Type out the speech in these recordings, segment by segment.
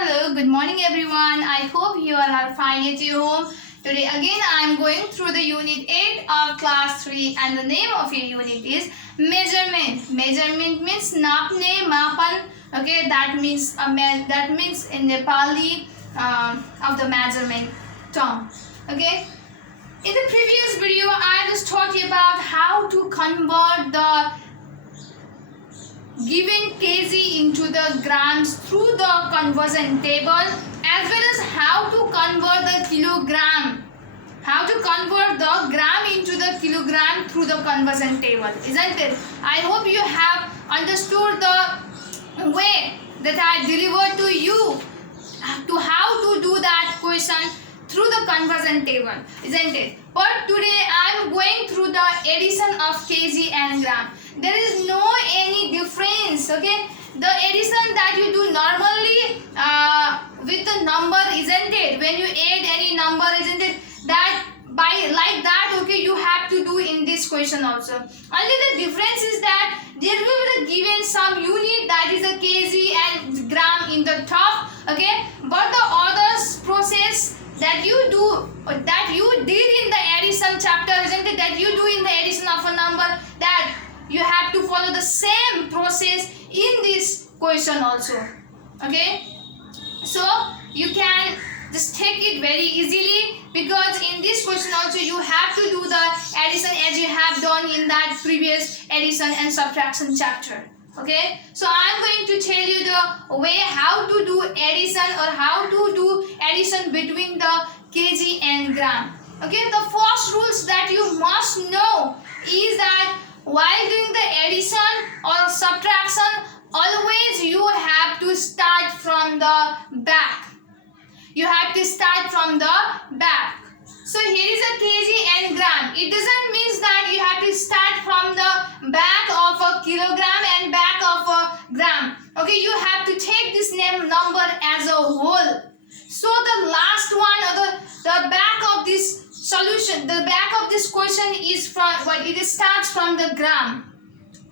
Hello, good morning everyone. I hope you all are fine at your home. Today again I am going through the unit 8 of class 3 and the name of your unit is measurement. Measurement means napne, mapan. Okay, that means in Nepali of the measurement term. Okay. In the previous video I just taught you about how to convert the given kg into the grams through the conversion table, as well as how to convert the kilogram, how to convert the gram into the kilogram through the conversion table, isn't it? I hope you have understood the way that I delivered to you to how to do that question through the conversion table, isn't it? But today I am going through the addition of kg and gram. There is no any difference, okay? The addition that you do normally with the number, isn't it? When you add any number, isn't it? That by like that, okay, you have to do in this question also. Only the difference is that there will be given some unit, that is a kg and gram in the top, okay? But the other process that you do, that you did in the addition chapter, isn't it? That you do in the addition of a number, that you have to follow the same process in this question also, okay? So you can just take it very easily, because in this question also you have to do the addition as you have done in that previous addition and subtraction chapter. Okay, so I am going to tell you the way how to do addition or how to do addition between the kg and gram. Okay, the first rules that you must know is that while doing the addition or subtraction, always you have to start from the back. You have to start from the back. So here is a kg and gram. It doesn't mean that you have to start from the back of a kilogram and back of a gram. Okay, you have to take this number as a whole. So the last one, or the back of this solution, the back of this question is from what? It starts from the gram.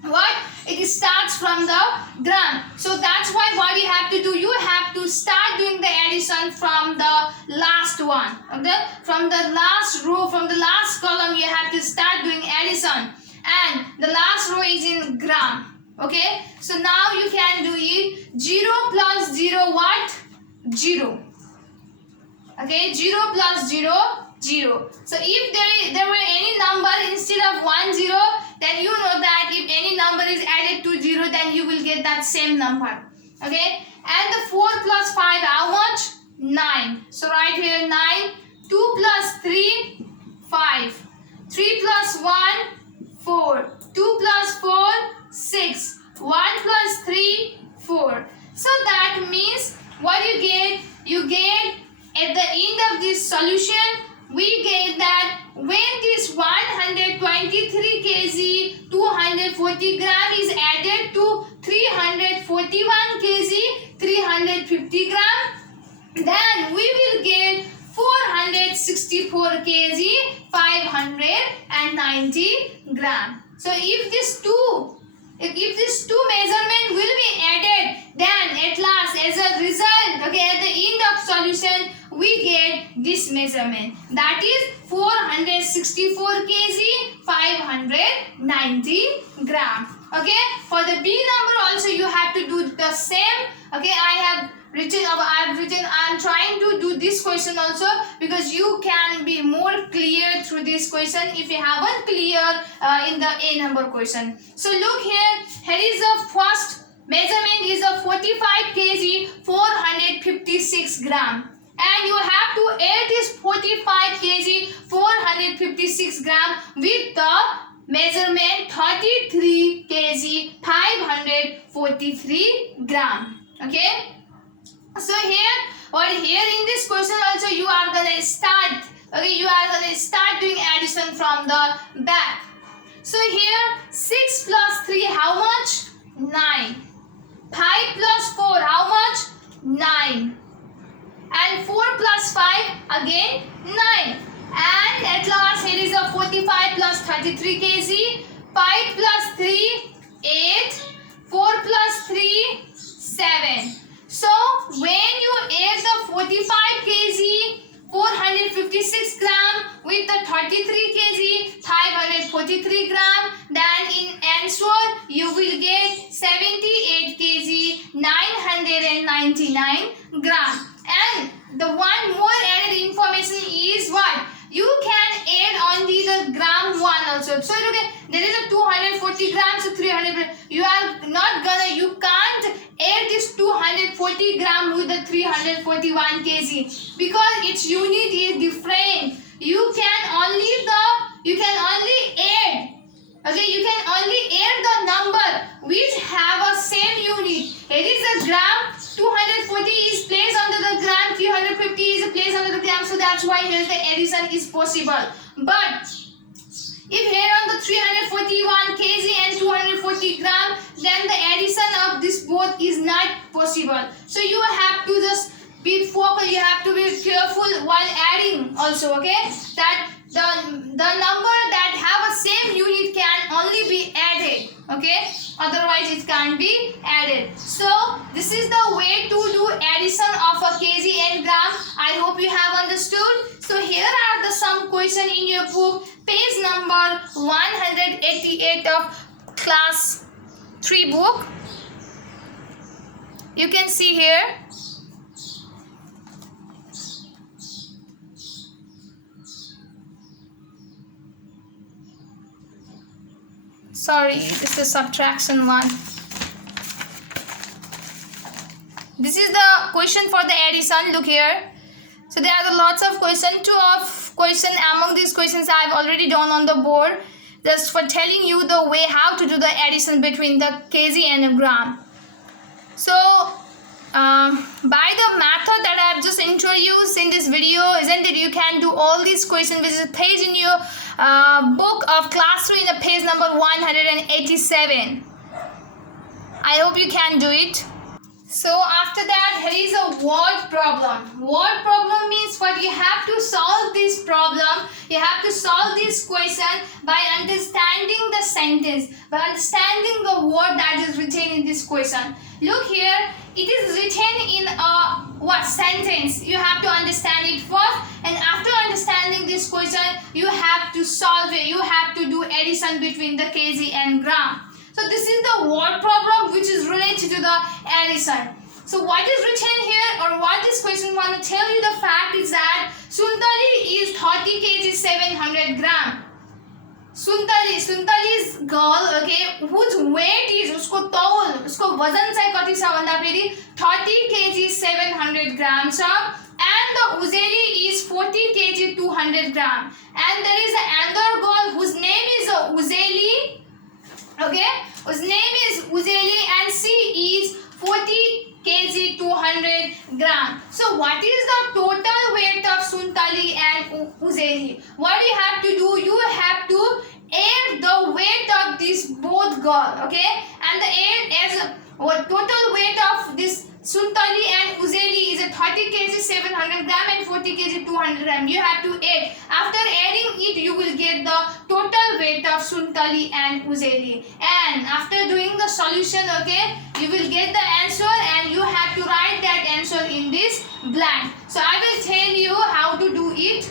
What? It starts from the gram. So that's why what you have to do, you have to start doing the addition from the last one. Okay? From the last row, from the last column, you have to start doing addition. And the last row is in gram. Okay? So now you can do it. 0 plus 0 what? 0. Okay? 0 plus 0, 0. So if there were any number instead of 1, 0, then you know that if any number is added to 0, then you will get that same number. Okay? And the 4 plus 5, how much? 9. So right here 9. 2 plus 3, 5. 3 plus 1, 4. 2 plus 4, 6. 1 plus 3, 4. So that means what you get at the end of this solution, we get that when this 123 kg 240 gram is added to 341 kg 350 gram, then we will get 464 kg 590 gram. So if these two measurements will be added, then at last as a result, okay, at the end of solution we get this measurement, that is 464 kg 590 gram. Okay, for the big number also you have to do the same. Okay, I'm trying to do this question also because you can be more clear through this question if you haven't clear in the A number question. So look here is the first measurement is a 45 kg 456 gram. And you have to add this 45 kg 456 gram with the measurement 33 kg 543 gram. Okay. So here in this question also you are gonna start. Okay, you are gonna start doing addition from the back. So here 6 plus 3 how much? 9. 5 plus 4 how much? 9. And 4 plus 5 again 9. And at last here is a 45 plus 33 kg. 5 plus 3 8. 4 plus 3 7. So when you kg, 456 gram with the 33 kg, 543 gram. Then in answer you will get 78 kg, 999 gram. And the one more added information is what? You can add only the gram one also. So look at, there is a 240 grams, so 300. You can't add this 240 gram with the 341 kg because its unit is different. You can only add. Okay, you can only add the number which have a same unit. It is a gram. 240 is placed under the gram, 350 is placed under the gram, so that's why here the addition is possible. But if here on the 341 kg and 240 gram, then the addition of this both is not possible. So you have to just be focused, you have to be careful while adding also, okay? That the number that have a same unit can only be added, okay? Otherwise it can't be added. So this is the way to do addition of a kg and gram. I hope you have understood. So here are the some question in your book, page number 188 of class 3 book. You can see here. Sorry, this is subtraction 1. This is the question for the addition. Look here. So there are lots of questions. 2 of question among these questions I have already done on the board, just for telling you the way how to do the addition between the kg and a gram. So by the method that I have just introduced in this video, isn't it, you can do all these questions which is page in your book of class 3 in the page number 187. I hope you can do it. So after that, here is a word problem. Word problem means what? You have to solve this problem, you have to solve this question by understanding the sentence, by understanding the word that is written in this question. Look here, it is written in a sentence. You have to understand it first, and after understanding this question, you have to solve it. You have to do addition between the kg and gram. So this is the word problem which is related to the addition. So what is written here, or what this question want to tell you, the fact is that Suntali is 30 kg 700 gram. Suntali is girl, okay, whose weight is, usko taul, usko वजन चाहिँ कति छ भन्दा फेरि 30 kg 700 gram छ, and the Uzeli is 40 kg 200 gram, and there is another girl whose name is Uzeli, okay, whose name is Uzeli, and she is 40 kg 200 gram. So what is the total weight of Suntali and Uzeli? What you have to do, you have to add the weight of this both girl, okay, and the add as total weight of this Suntali and Uzeli is a 30 kg 700 gram and 40 kg 200 gram. You have to add. After adding it, you will get the total weight of Suntali and Uzeli. And after doing the solution, okay, you will get the answer, and you have to write that answer in this blank. So I will tell you how to do it.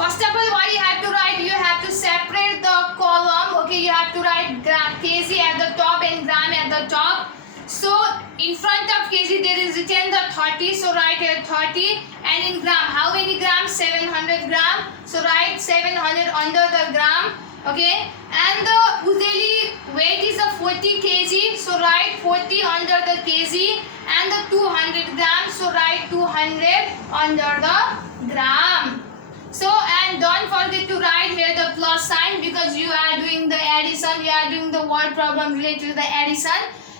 First of all, what you have to write, you have to separate the column, okay, you have to write kg at the top and gram at the top. So in front of kg there is written the 30, so write here 30, and in gram, how many grams? 700 gram, so write 700 under the gram, okay, and the Uzeli weight is a 40 kg, so write 40 under the kg, and the 200 grams, so write 200 under the gram. So, and don't forget to write here the plus sign, because you are doing the addition, you are doing the word problem related to the addition.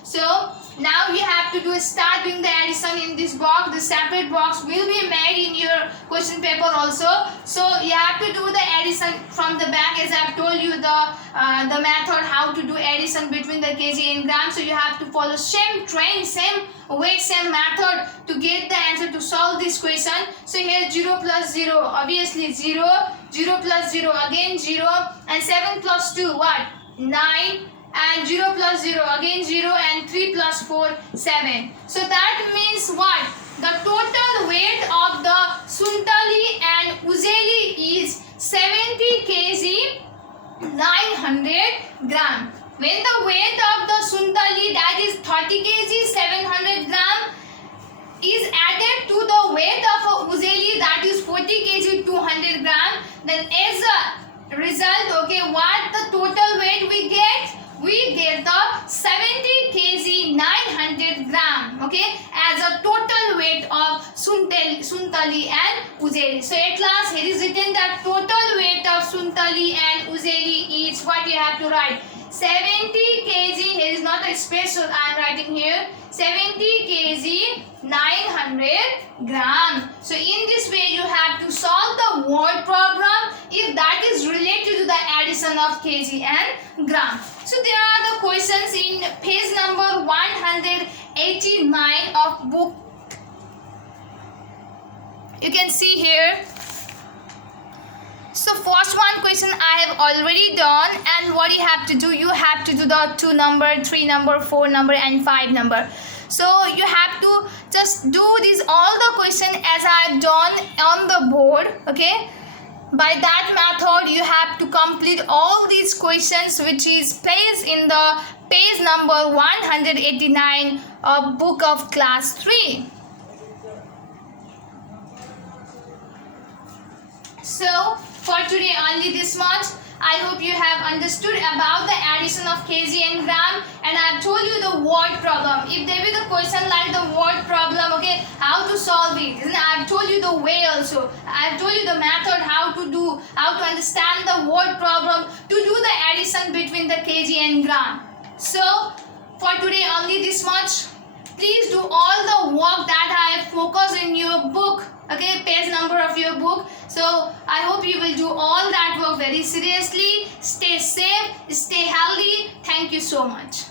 So now you have to start doing the addition in this box. The separate box will be made in your question paper also. So you have to do the addition from the back, as I have told you the method how to do addition between the kg and gram. So you have to follow same trend, same way, same method to get the answer to solve this question. So here 0 plus 0, obviously 0, 0 plus 0 again 0, and 7 plus 2 what? 9, and 0 plus 0 again 0 and 3 plus 4 7. So that means what? The total weight of the Suntali and Uzeli is 70 kg 900 gram. When the weight of the Suntali, that is 30 kg 700 gram, is added to the weight of a Uzeli, that is 40 kg 200 gram, then as a result, okay, what the total weight we get? We get the 70 kg 900 gram, okay, as a total weight of Suntali and Uzeli. So at last here is written that total weight of Suntali and Uzeli is what you have to write. 70 kg, here is not a space, so I am writing here 70 kg 900 gram. So in this way you have to solve the word problem if that is related to the addition of kg and gram. So there are the questions in page number 189 of book. You can see here. So first one question I have already done, and what you have to do, you have to do the 2 number, 3 number, 4 number and 5 number. So you have to just do these all the question as I have done on the board, okay. By that method you have to complete all these questions which is placed in the page number 189 of book of class 3. So for today only this much. I hope you have understood about the addition of kg and gram, and I have told you the word problem. If there is a question like the word problem, okay, how to solve it, and I have told you the way also. I have told you the method how to understand the word problem to do the addition between the kg and gram. So for today only this much. Please do all the work that I have focused in your book, okay, page number of your book. So I hope you will do all that work very seriously. Stay safe, stay healthy. Thank you so much.